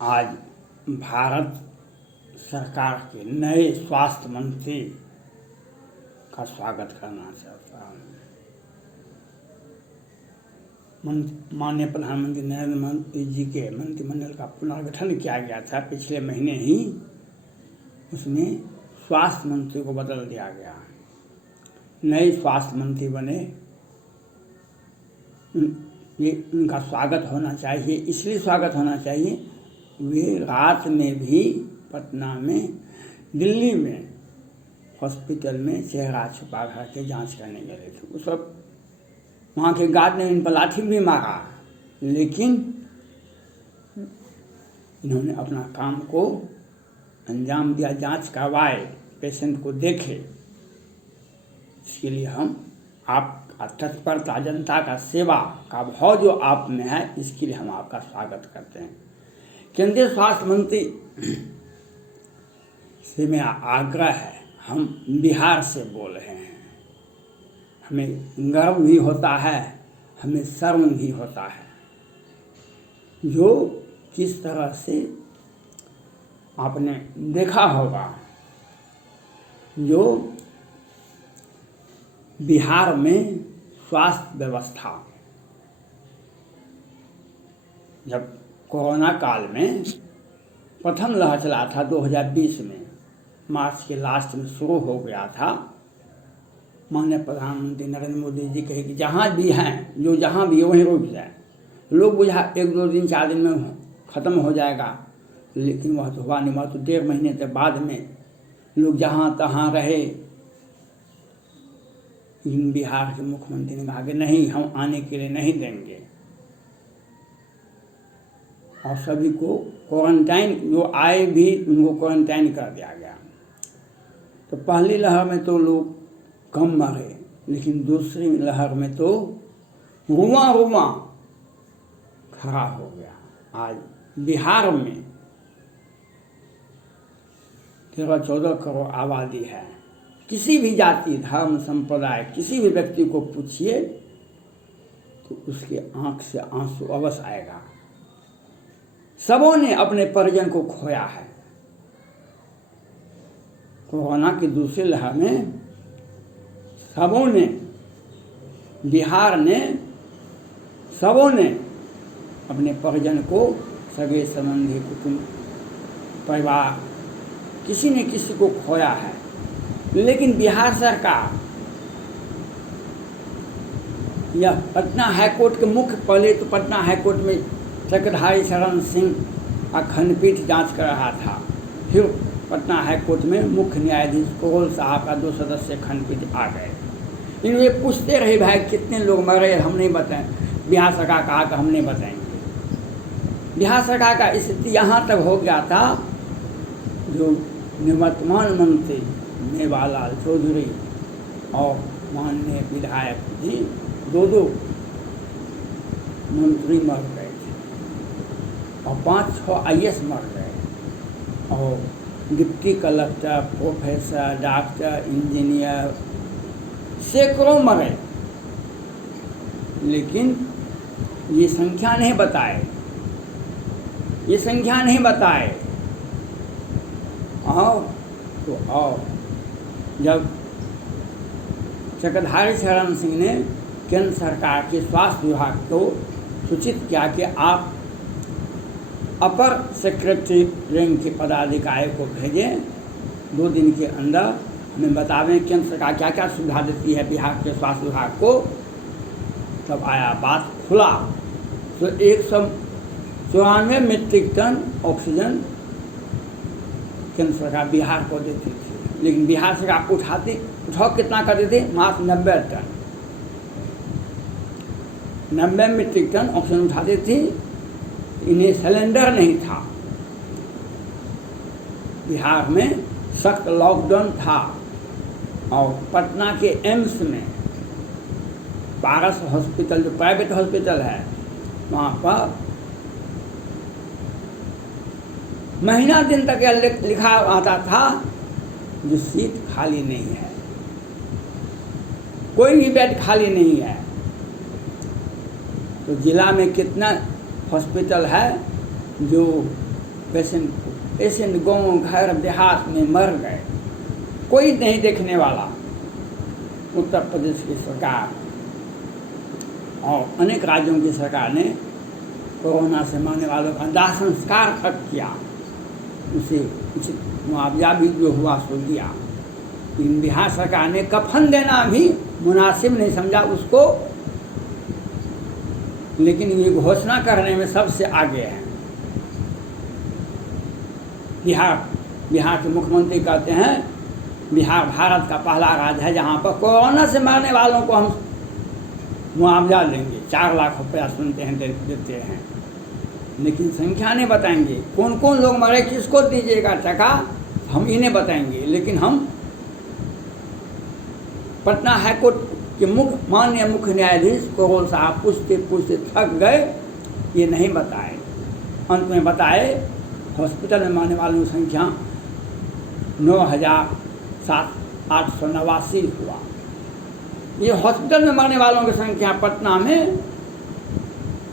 आज भारत सरकार के नए स्वास्थ्य मंत्री का स्वागत करना चाहता हूँ। माननीय प्रधानमंत्री नरेंद्र मोदी जी के मंत्रिमंडल का पुनर्गठन किया गया था पिछले महीने ही। उसमें स्वास्थ्य मंत्री को बदल दिया गया, नए स्वास्थ्य मंत्री बने। ये उनका स्वागत होना चाहिए, इसलिए स्वागत होना चाहिए, वे रात में भी पटना में, दिल्ली में हॉस्पिटल में चेहरा छुपा कर के जांच करने गए थे। उस वक्त वहाँ के गार्ड ने इन पर लाठी भी मारा, लेकिन इन्होंने अपना काम को अंजाम दिया, जांच करवाए, पेशेंट को देखे। इसके लिए हम आपका तत्परता, जनता का सेवा का भाव जो आप में है, इसके लिए हम आपका स्वागत करते हैं। केंद्रीय स्वास्थ्य मंत्री से मेरा आग्रह है, हम बिहार से बोल रहे हैं, हमें गर्व भी होता है, हमें शर्म भी होता है। जो किस तरह से आपने देखा होगा, जो बिहार में स्वास्थ्य व्यवस्था जब कोरोना काल में प्रथम लहर चला था 2020 में, मार्च के लास्ट में शुरू हो गया था। माननीय प्रधानमंत्री नरेंद्र मोदी जी कहे कि जहाँ भी हैं, जो जहाँ भी है वहीं रुक जाए। लोग बुझा 1-2 दिन 4 दिन में ख़त्म हो जाएगा, लेकिन वह तो हुआ नहीं। वह तो 1.5 महीने तक बाद में लोग जहाँ तहाँ रहे। बिहार के मुख्यमंत्री ने कहा कि नहीं, हम आने के लिए नहीं देंगे, और सभी को क्वारंटाइन, जो आए भी उनको क्वारंटाइन कर दिया गया। तो पहली लहर में तो लोग कम मरे, लेकिन दूसरी लहर में तो रुआ खड़ा हो गया। आज बिहार में 13-14 करोड़ आबादी है। किसी भी जाति, धर्म, संप्रदाय, किसी भी व्यक्ति को पूछिए तो उसके आंख से आंसू अवश्य आएगा। सबों ने अपने परिजन को खोया है। कोरोना की दूसरी लहर में सबों ने, बिहार ने, सबों ने अपने परिजन को, सगे संबंधी, कुटुंब, परिवार, किसी ने किसी को खोया है। लेकिन बिहार सरकार, यह पटना हाईकोर्ट के मुख्य, पहले तो पटना हाईकोर्ट में चक्रधारी शरण सिंह का खंडपीठ जांच कर रहा था, फिर पटना हाईकोर्ट में मुख्य न्यायाधीश कोहल साहब का 2 सदस्यीय खंडपीठ आ गए। इनमें पूछते रहे, भाई कितने लोग मरे, हम नहीं बताएं। बिहार सरकार कहा कि हम नहीं बताएंगे। बिहार सरकार का स्थिति यहाँ तक हो गया था, जो निवर्तमान मंत्री मेवालाल चौधरी और माननीय विधायक जी 2 मंत्री मर गए थे, और 5-6 IAS मर गए, और deputy collector, professor, doctor, engineer सैकड़ों मरे। लेकिन ये संख्या नहीं बताए, ये संख्या नहीं बताए। और जब चक्रधारी शरण सिंह ने केंद्र सरकार के स्वास्थ्य विभाग को सूचित किया कि आप अपर सेक्रेटरी रैंक के पदाधिकारी को भेजें, 2 दिन के अंदर हमें बतावें केंद्र सरकार क्या क्या सुविधा देती है बिहार के स्वास्थ्य विभाग को। तब आया, बात खुला तो 194 मीट्रिक टन ऑक्सीजन केंद्र सरकार बिहार को देती थी, लेकिन बिहार सरकार उठाओ कितना कर देते, मात्र 90 टन, 90 मीट्रिक टन ऑक्सीजन उठाती थी। इन्हें सिलेंडर नहीं था। बिहार में सख्त लॉकडाउन था, और पटना के एम्स में पारस हॉस्पिटल, जो प्राइवेट हॉस्पिटल है, वहाँ पर महीना दिन तक यह लिखा आता था, जो सीट खाली नहीं है, कोई भी बेड खाली नहीं है। तो जिला में कितना हॉस्पिटल है जो पेशेंट गाँव घर देहात में मर गए, कोई नहीं देखने वाला। उत्तर प्रदेश की सरकार और अनेक राज्यों की सरकार ने कोरोना से मरने वालों का दाह संस्कार तक किया, उसे उचित मुआवजा भी जो हुआ सो दिया। लेकिन बिहार सरकार ने कफन देना भी मुनासिब नहीं समझा उसको, लेकिन ये घोषणा करने में सबसे आगे है। बिहार के मुख्यमंत्री कहते हैं बिहार भारत का पहला राज्य है जहाँ पर कोरोना से मरने वालों को हम मुआवजा देंगे, 4 लाख रुपया सुनते हैं देते हैं, लेकिन संख्या नहीं बताएंगे कौन कौन लोग मरे, किसको दीजिएगा टका, हम इन्हें बताएंगे। लेकिन हम पटना हाईकोर्ट के माननीय मुख्य न्यायाधीश करोल साहब पूछते थक गए, ये नहीं बताए। अंत में बताए हॉस्पिटल में मरने वालों की संख्या 9,889 हुआ। ये हॉस्पिटल में मरने वालों की संख्या पटना में,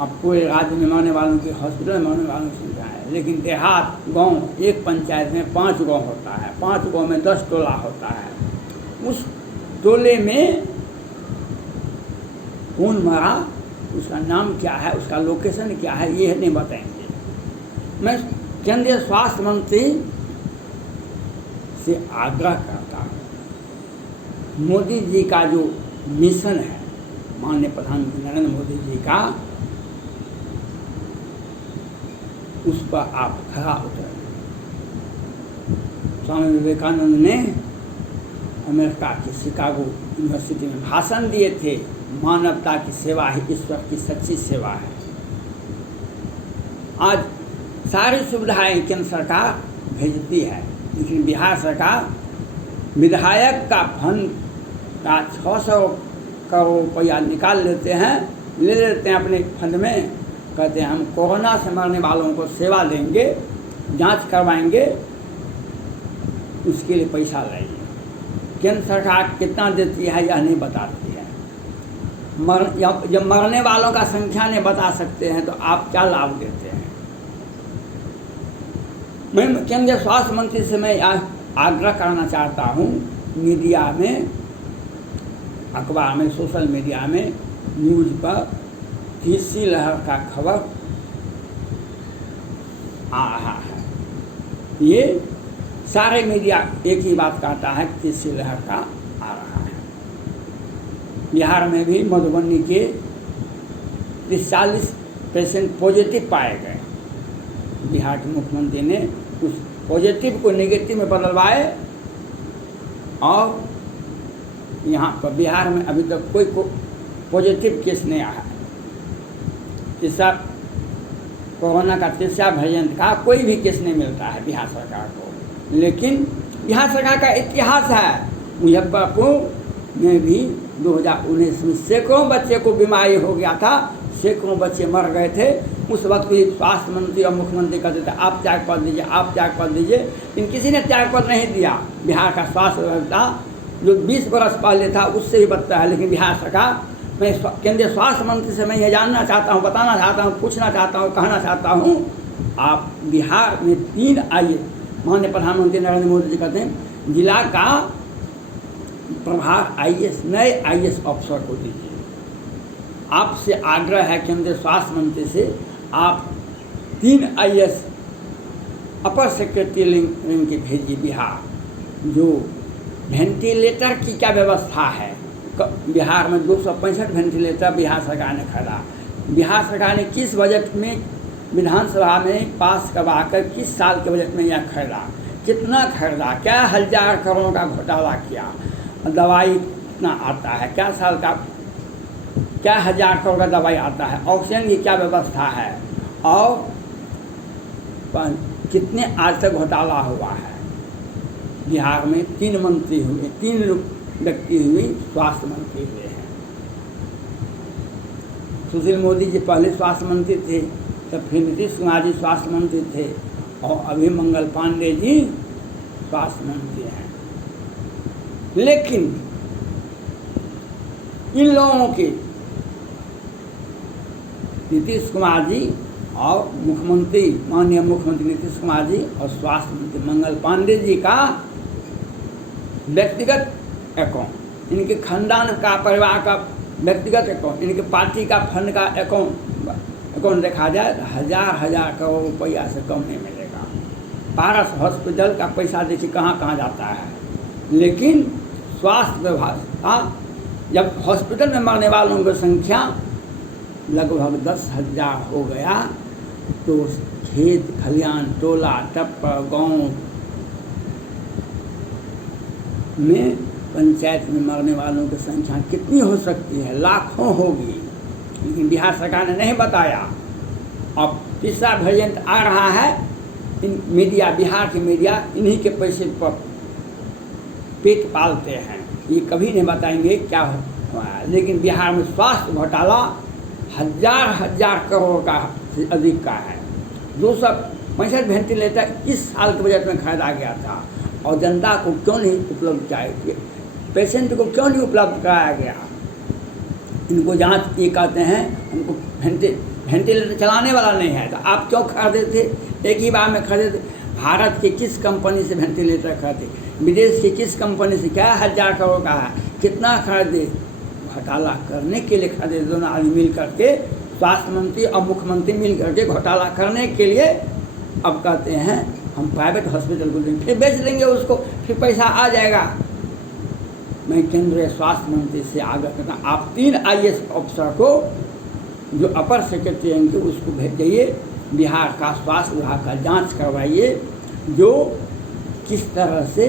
अब पूरे राज्य में मरने वालों की हॉस्पिटल में मरने वालों की संख्या है। लेकिन देहात गांव, एक पंचायत में 5 गांव होता है, 5 गांव में 10 टोला होता है। उस टोले में कौन मरा, उसका नाम क्या है, उसका लोकेशन क्या है, ये नहीं बताएंगे। मैं केंद्रीय स्वास्थ्य मंत्री से आग्रह करता हूँ, मोदी जी का जो मिशन है, माननीय प्रधानमंत्री नरेंद्र मोदी जी का, उस पर आप खरा उतरें। स्वामी विवेकानंद ने अमेरिका की शिकागो यूनिवर्सिटी में भाषण दिए थे, मानवता की सेवा ही ईश्वर की सच्ची सेवा है। आज सारी सुविधाएं केंद्र सरकार भेजती है, लेकिन बिहार सरकार विधायक का फंड का 600 करोड़ रुपया निकाल लेते हैं, ले लेते हैं अपने फंड में, कहते हैं हम कोरोना से मरने वालों को सेवा देंगे, जांच करवाएंगे, उसके लिए पैसा लेंगे। केंद्र सरकार कितना देती है यह नहीं बताती है। जब मरने वालों का संख्या नहीं बता सकते हैं तो आप क्या लाभ देते हैं। मैं केंद्रीय स्वास्थ्य मंत्री से मैं आग्रह करना चाहता हूँ, मीडिया में, अखबार में, सोशल मीडिया में, न्यूज़ पर तीसरी लहर का खबर आ रहा है। ये सारे मीडिया एक ही बात कहता है, तीसरी लहर का आ रहा है। बिहार में भी मधुबनी के 40 पेशेंट पॉजिटिव पाए गए। बिहार के मुख्यमंत्री ने उस पॉजिटिव को नेगेटिव में बदलवाए और यहाँ पर बिहार में अभी तक कोई पॉजिटिव केस नहीं आया। तीसरा कोरोना का तीसरा वेरिएंट का कोई भी केस नहीं मिलता है बिहार सरकार को। लेकिन बिहार सरकार का इतिहास है, मुजफ्फरपुर में भी 2019 में सैकड़ों बच्चे को बीमारी हो गया था, सैकड़ों बच्चे मर गए थे। उस वक्त भी स्वास्थ्य मंत्री और मुख्यमंत्री कहते थे आप त्यागपत्र दीजिए, आप त्यागपत्र दीजिए, लेकिन किसी ने त्यागपत्र नहीं दिया। बिहार का स्वास्थ्य व्यवस्था जो 20 बरस पहले था उससे भी बदतर है। लेकिन बिहार सरकार, मैं केंद्रीय स्वास्थ्य मंत्री से मैं ये जानना चाहता हूँ, बताना चाहता हूँ, पूछना चाहता हूँ, कहना चाहता हूँ, आप बिहार में 3 माननीय प्रधानमंत्री नरेंद्र मोदी जी कहते हैं जिला का प्रभार IAS, नए IAS अफसर को दीजिए। आपसे आग्रह है केंद्रीय स्वास्थ्य मंत्री से, आप 3 IAS अपर सेक्रेटरी रैंक के भेजिए बिहार। जो वेंटिलेटर की क्या व्यवस्था है, बिहार में 265 वेंटिलेटर बिहार सरकार ने खरीदा। बिहार सरकार ने किस बजट में विधानसभा में पास करवाकर किस साल के बजट में यह खरीदा, कितना खरीदा, क्या 1000 करोड़ का घोटाला किया, दवाई कितना आता है, क्या साल का, क्या 1000 करोड़ का दवाई आता है, ऑक्सीजन की क्या व्यवस्था है, और कितने आज तक घोटाला हुआ है। बिहार में 3 मंत्री हुए, 3 व्यक्ति हुई स्वास्थ्य मंत्री हुए हैं। सुशील मोदी जी पहले स्वास्थ्य मंत्री थे, तब फिर नीतीश कुमार जी स्वास्थ्य मंत्री थे, और अभी मंगल पांडे जी स्वास्थ्य मंत्री हैं। लेकिन इन लोगों के नीतीश कुमार जी और मुख्यमंत्री माननीय मुख्यमंत्री नीतीश कुमार जी और स्वास्थ्य मंत्री मंगल पांडे जी का व्यक्तिगत अकाउंट, इनके खानदान का, परिवार का व्यक्तिगत अकाउंट, इनके पार्टी का फंड का अकाउंट देखा जाए तो हजार करोड़ रुपया से कम नहीं मिलेगा। पारस हॉस्पिटल का पैसा देखिए कहाँ कहाँ जाता है। लेकिन स्वास्थ्य विभाग का जब हॉस्पिटल में मरने वालों की संख्या लगभग 10,000 हो गया तो खेत खलियान, टोला टप्पा, गांव में, पंचायत में मरने वालों की संख्या कितनी हो सकती है? लाखों होगी। लेकिन बिहार सरकार ने नहीं बताया। अब तीसरा वेरिएंट आ रहा है। इन मीडिया, बिहार की मीडिया इन्हीं के पैसे पर पेट पालते हैं, ये कभी नहीं बताएंगे क्या हुआ है। लेकिन बिहार में स्वास्थ्य घोटाला हजार करोड़ का से अधिक का है। 265 वेंटिलेटर इस साल के बजट में खरीदा गया था और जनता को क्यों नहीं उपलब्ध कराया, पेशेंट को क्यों नहीं उपलब्ध कराया गया? इनको जांच ये कहते हैं उनको वेंटिलेटर चलाने वाला नहीं है, तो आप क्यों खरीदे थे? एक ही बार में खरीदे थे। भारत की किस कंपनी से वेंटिलेटर खरीदे? विदेश की किस कंपनी से? क्या 1000 करोड़ का है, कितना खरीदे? घोटाला करने के लिए खरीदे। दोनों आदमी मिल करके, स्वास्थ्य मंत्री और मुख्यमंत्री मिल करके घोटाला करने के लिए अब कहते हैं हम प्राइवेट हॉस्पिटल को देंगे, फिर बेच देंगे उसको, फिर पैसा आ जाएगा। मैं केंद्रीय स्वास्थ्य मंत्री से आग्रह करता हूँ, आप 3 IAS अफसर को जो अपर सेक्रेटरी हैं उसको भेजिए, बिहार का स्वास्थ्य विभाग का जांच करवाइए, जो किस तरह से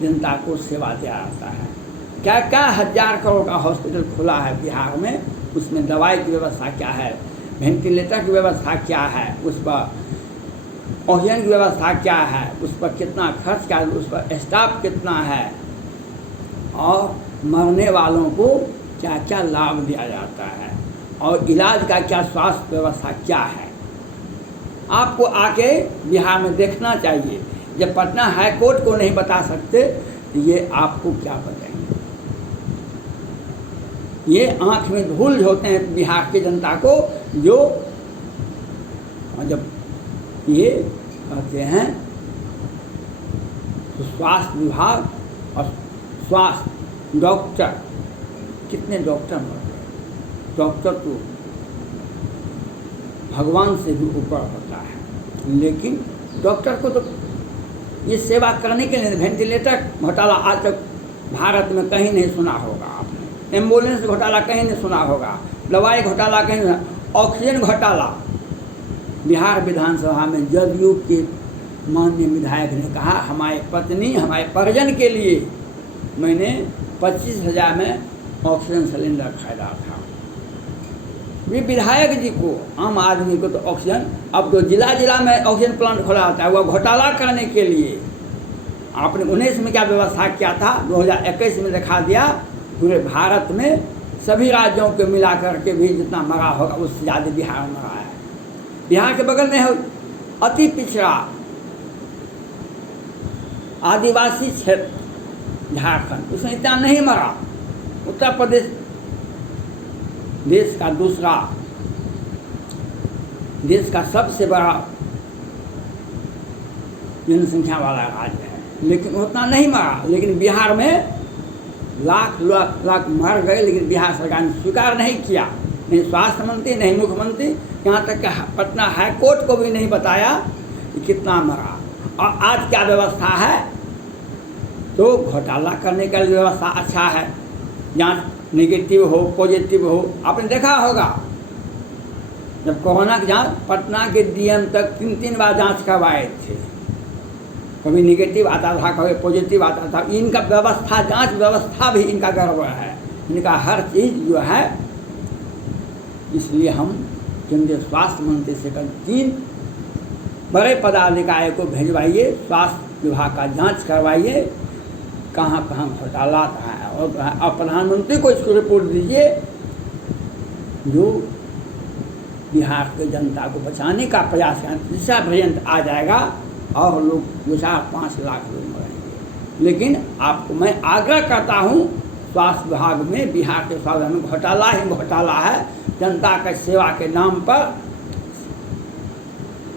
जनता को सेवा दिया जाता है। क्या क्या 1000 करोड़ का हॉस्पिटल खुला है बिहार में, उसमें दवाई की व्यवस्था क्या है, वेंटिलेटर की व्यवस्था क्या है, उस पर ऑक्सीजन की व्यवस्था क्या है, उस पर कितना खर्च क्या है, उस पर स्टाफ कितना है, और मरने वालों को क्या क्या लाभ दिया जाता है, और इलाज का क्या स्वास्थ्य व्यवस्था क्या है। आपको आके बिहार में देखना चाहिए। जब पटना हाई कोर्ट को नहीं बता सकते तो ये आपको क्या बताएंगे? ये आंख में धूल होते हैं बिहार की जनता को, जो जब ये कहते हैं तो स्वास्थ्य विभाग और स्वास्थ्य डॉक्टर, कितने डॉक्टर मर गए? डॉक्टर तो भगवान से भी ऊपर होता है, लेकिन डॉक्टर को तो ये सेवा करने के लिए वेंटिलेटर घोटाला आज तक भारत में कहीं नहीं सुना होगा आपने, एम्बुलेंस घोटाला कहीं नहीं सुना होगा, दवाई घोटाला कहीं नहीं, ऑक्सीजन घोटाला। बिहार विधानसभा में जदयू के माननीय विधायक ने कहा हमारी पत्नी, हमारे परिजन के लिए मैंने 25,000 में ऑक्सीजन सिलेंडर खरीदा था। वे विधायक जी को, आम आदमी को तो ऑक्सीजन, अब तो जिला में ऑक्सीजन प्लांट खोला जाता है, वह घोटाला करने के लिए। आपने 19 में क्या व्यवस्था किया था, 2021 में दिखा दिया। पूरे भारत में सभी राज्यों को मिला करके भी जितना मरा होगा उससे ज़्यादा बिहार में मरा है। बिहार के बगल में है अति पिछड़ा आदिवासी क्षेत्र झारखंड, उसमें इतना नहीं मरा। उत्तर प्रदेश देश का सबसे बड़ा जनसंख्या वाला राज्य है, लेकिन उतना नहीं मरा। लेकिन बिहार में लाख मर गए, लेकिन बिहार सरकार ने स्वीकार नहीं किया, नहीं स्वास्थ्य मंत्री, नहीं मुख्यमंत्री, यहाँ तक कि पटना हाई कोर्ट को भी नहीं बताया कि कितना मरा और आज क्या व्यवस्था है। तो घोटाला करने का व्यवस्था अच्छा है, जांच नेगेटिव हो पॉजिटिव हो। आपने देखा होगा जब कोरोना की जांच, पटना के डीएम तक 3 बार जांच करवाए थे, कभी नेगेटिव आता था, कभी पॉजिटिव आता था। इनका व्यवस्था, जांच व्यवस्था भी इनका गड़बड़ है, इनका हर चीज़ जो है। इसलिए हम केंद्रीय स्वास्थ्य मंत्री से कल 3 बड़े पदाधिकारी को भेजवाइए, स्वास्थ्य विभाग का जांच करवाइए, कहाँ कहाँ घोटाला है, और प्रधानमंत्री को इसको रिपोर्ट दीजिए, जो बिहार की जनता को बचाने का प्रयास करें। तीसरा वेरिएंट आ जाएगा और लोग 2-5 लाख लोग मरेंगे। लेकिन आपको मैं आग्रह करता हूँ, स्वास्थ्य विभाग में, बिहार के स्वास्थ्य विभाग में घोटाला ही घोटाला है। जनता के सेवा के नाम पर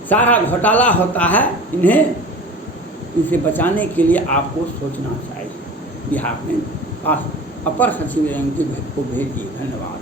सारा घोटाला होता है। इन्हें इसे बचाने के लिए आपको सोचना चाहिए। बिहार में अपर सचिव को भेजिए। धन्यवाद।